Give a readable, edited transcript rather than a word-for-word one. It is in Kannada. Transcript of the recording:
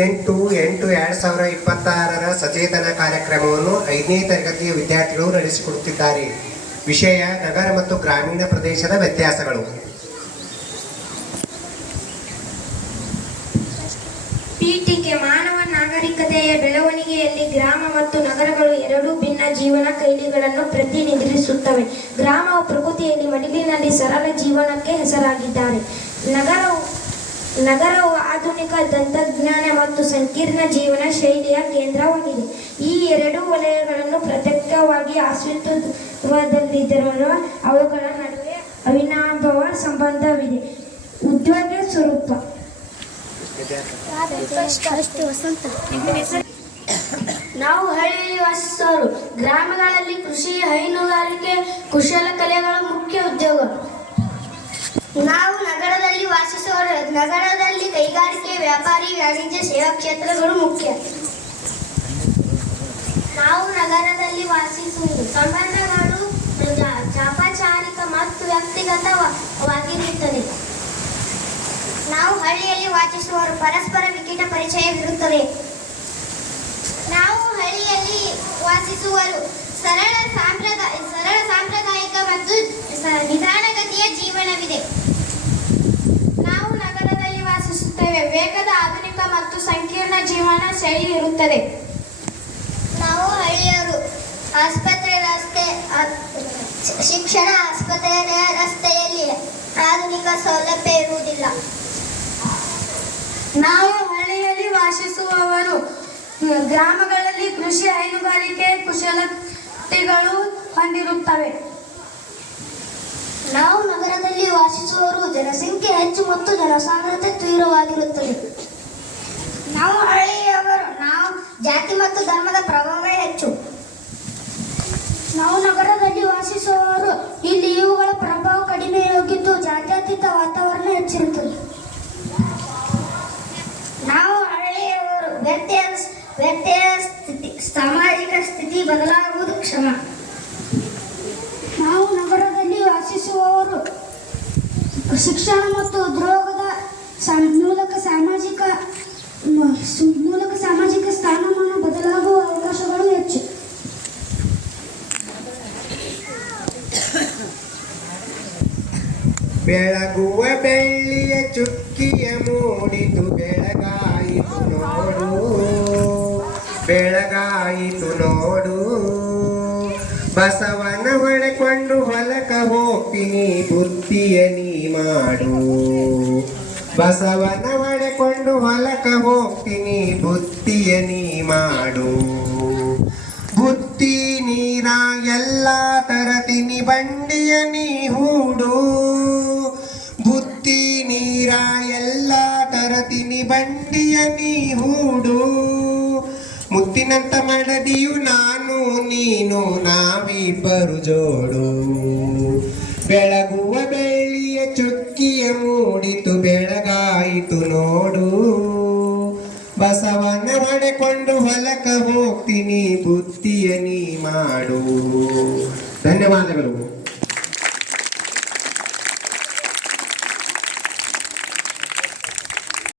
18-8-2026 ಸಚೇತನ ಕಾರ್ಯಕ್ರಮವನ್ನು 5ನೇ ತರಗತಿಯ ವಿದ್ಯಾರ್ಥಿಗಳು ನಡೆಸಿಕೊಡುತ್ತಿದ್ದಾರೆ. ವಿಷಯ ನಗರ ಮತ್ತು ಗ್ರಾಮೀಣ ಪ್ರದೇಶದ ವ್ಯತ್ಯಾಸಗಳು. ಪೀಠಿಕೆ ಮಾನವ ನಾಗರಿಕತೆಯ ಬೆಳವಣಿಗೆಯಲ್ಲಿ ಗ್ರಾಮ ಮತ್ತು ನಗರಗಳು ಎರಡೂ ಭಿನ್ನ ಜೀವನ ಶೈಲಿಗಳನ್ನು ಪ್ರತಿನಿಧಿಸುತ್ತವೆ. ಗ್ರಾಮವು ಪ್ರಕೃತಿಯಲ್ಲಿ ಮಡಿಲಿನಲ್ಲಿ ಸರಳ ಜೀವನಕ್ಕೆ ಹೆಸರಾಗಿದ್ದಾರೆ. ನಗರವು ಆಧುನಿಕ ತಂತ್ರಜ್ಞಾನ ಮತ್ತು ಸಂಕೀರ್ಣ ಜೀವನ ಶೈಲಿಯ ಕೇಂದ್ರವಾಗಿದೆ. ಈ ಎರಡೂ ವಲಯಗಳನ್ನು ಪ್ರತ್ಯೇಕವಾಗಿ ಅಸ್ತಿತ್ವದಲ್ಲಿದ್ದರೂ ಅವುಗಳ ನಡುವೆ ಅವಿನಾಭಾವ ಸಂಬಂಧವಿದೆ. ಉದ್ಯೋಗ ಸ್ವರೂಪ. ನಾವು ಹಳ್ಳಿಯಲ್ಲಿ ವಾಸಿಸುವವರು. ಗ್ರಾಮಗಳಲ್ಲಿ ಕೃಷಿ, ಹೈನುಗಾರಿಕೆ, ಕುಶಲಕಲೆಗಳು ಮುಖ್ಯ ಉದ್ಯೋಗ. ನಾವು ನಗರದಲ್ಲಿ ವಾಸಿಸುವವರು. ನಗರದಲ್ಲಿ ಕೈಗಾರಿಕೆ, ವ್ಯಾಪಾರಿ, ವಾಣಿಜ್ಯ, ಸೇವಾ ಕ್ಷೇತ್ರಗಳು ಮುಖ್ಯ. ನಾವು ನಗರದಲ್ಲಿ ವಾಸಿಸುವುದು. ಸಂಬಂಧಗಳು ಔಪಚಾರಿಕ ಮತ್ತು ವ್ಯಕ್ತಿಗತವಾಗಿರುತ್ತದೆ. ನಾವು ಹಳ್ಳಿಯಲ್ಲಿ ವಾಸಿಸುವವರು. ಪರಸ್ಪರ ವಿಕಟ ಪರಿಚಯವಿರುತ್ತದೆ. ನಾವು ಹಳ್ಳಿಯಲ್ಲಿ ವಾಸಿಸುವರು. ಸರಳ ಸಾಂಪ್ರದಾಯಿಕ ಮತ್ತು ನಿಧಾನಗತಿಯ ಜೀವನವಿದೆ. ನಾವು ನಗರದಲ್ಲಿ ವಾಸಿಸುತ್ತೇವೆ. ವೇಗದ ಆಧುನಿಕ ಮತ್ತು ಸಂಕೀರ್ಣ ಜೀವನ ಶೈಲಿ ಇರುತ್ತದೆ. ನಾವು ಹಳ್ಳಿಯವರು. ಆಸ್ಪತ್ರೆ ರಸ್ತೆ, ಶಿಕ್ಷಣ, ಆಸ್ಪತ್ರೆ ರಸ್ತೆಯಲ್ಲಿ ಆಧುನಿಕ ಸೌಲಭ್ಯ ಇರುವುದಿಲ್ಲ. ನಾವು ಹಳ್ಳಿಯಲ್ಲಿ ವಾಸಿಸುವವರು. ಗ್ರಾಮಗಳಲ್ಲಿ ಕೃಷಿ, ಹೈನುಗಾರಿಕೆ, ಕುಶಲತೆಗಳು ಹೊಂದಿರುತ್ತವೆ. ನಾವು ನಗರದಲ್ಲಿ ವಾಸಿಸುವವರು. ಜನಸಂಖ್ಯೆ ಹೆಚ್ಚು ಮತ್ತು ಜನಸಾಂದ್ರತೆ ತೀವ್ರವಾಗಿರುತ್ತದೆ. ನಾವು ಹಳ್ಳಿಯವರು. ನಾವು ಜಾತಿ ಮತ್ತು ಧರ್ಮದ ಪ್ರಭಾವ ಹೆಚ್ಚು. ನಾವು ನಗರದಲ್ಲಿ ವಾಸಿಸುವವರು. ಇಲ್ಲಿ ಇವುಗಳ ಪ್ರಭಾವ ಕಡಿಮೆಯಾಗಿದ್ದು ಜಾತ್ಯತೀತ ವಾತಾವರಣ ಹೆಚ್ಚಿರುತ್ತದೆ. ನಾವು ಹಳ್ಳಿಯವರು. ವ್ಯಕ್ತಿಯ ಸಾಮಾಜಿಕ ಸ್ಥಿತಿ ಬದಲಾಗುವುದು ಕ್ಷಮ. ನಾವು ನಗರದಲ್ಲಿ ವಾಸಿಸುವವರು. ಶಿಕ್ಷಣ ಮತ್ತು ಉದ್ಯೋಗದ ಮೂಲಕ ಸಾಮಾಜಿಕ ಸ್ಥಾನಮಾನ ಬದಲಾಗುವ ಅವಕಾಶಗಳು ಹೆಚ್ಚು. ಬೆಳಗುವ ಬೆಳ್ಳಿಯ ಚುಕ್ಕಿಯ ಮೂಡಿತು ಬೆಳಗಾಯಿತು ನೋಡು ಬಸವನ ಹೊಡೆಕೊಂಡು ಹೊಲಕ ಹೋಗ್ತೀನಿ ಬುದ್ಧಿಯ ನೀ ಮಾಡು. ಬಸವನ ಹೊಡೆಕೊಂಡು ಹೊಲಕ ಹೋಗ್ತೀನಿ ಬುದ್ಧಿಯ ನೀ ಮಾಡು. ಬುದ್ಧಿ ನೀರ ಎಲ್ಲ ತರತೀನಿ ಬಂಡಿಯ ನೀ ಹೂಡು. ಬುದ್ಧಿ ನೀರ ಎಲ್ಲ ತರತೀನಿ ಬಂಡಿಯ ನೀ ಹೂಡು. ಮುತ್ತಿನಂತ ಮಡದಿಯು ನಾನು ನೀನು ನಾವಿಬ್ಬರು ಜೋಡು. ಬೆಳಗುವ ಬೆಳ್ಳಿಯ ಚುಕ್ಕಿಯ ಮೂಡಿತು ಬೆಳಗಾಯಿತು ನೋಡು. ಬಸವನ ಹೊಡೆಕೊಂಡು ಹೊಲಕ ಹೋಗ್ತೀನಿ ಬುದ್ಧಿಯ ನೀ ಮಾಡು. ಧನ್ಯವಾದಗಳು.